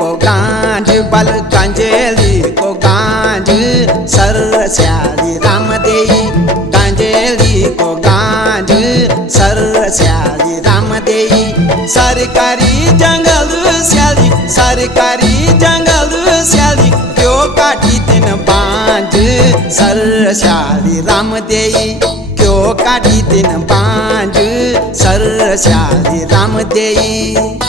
को गांज बल गांजेली को गांज सर श्याली राम देई गांजेली को गांज सर श्याली राम देई सरकारी जंगल श्याली सरकारी जंगल श्याली क्यों काटी तीन बांझ सर श्याली राम देई क्यों काटी तीन बांझ सर श्याली राम देई।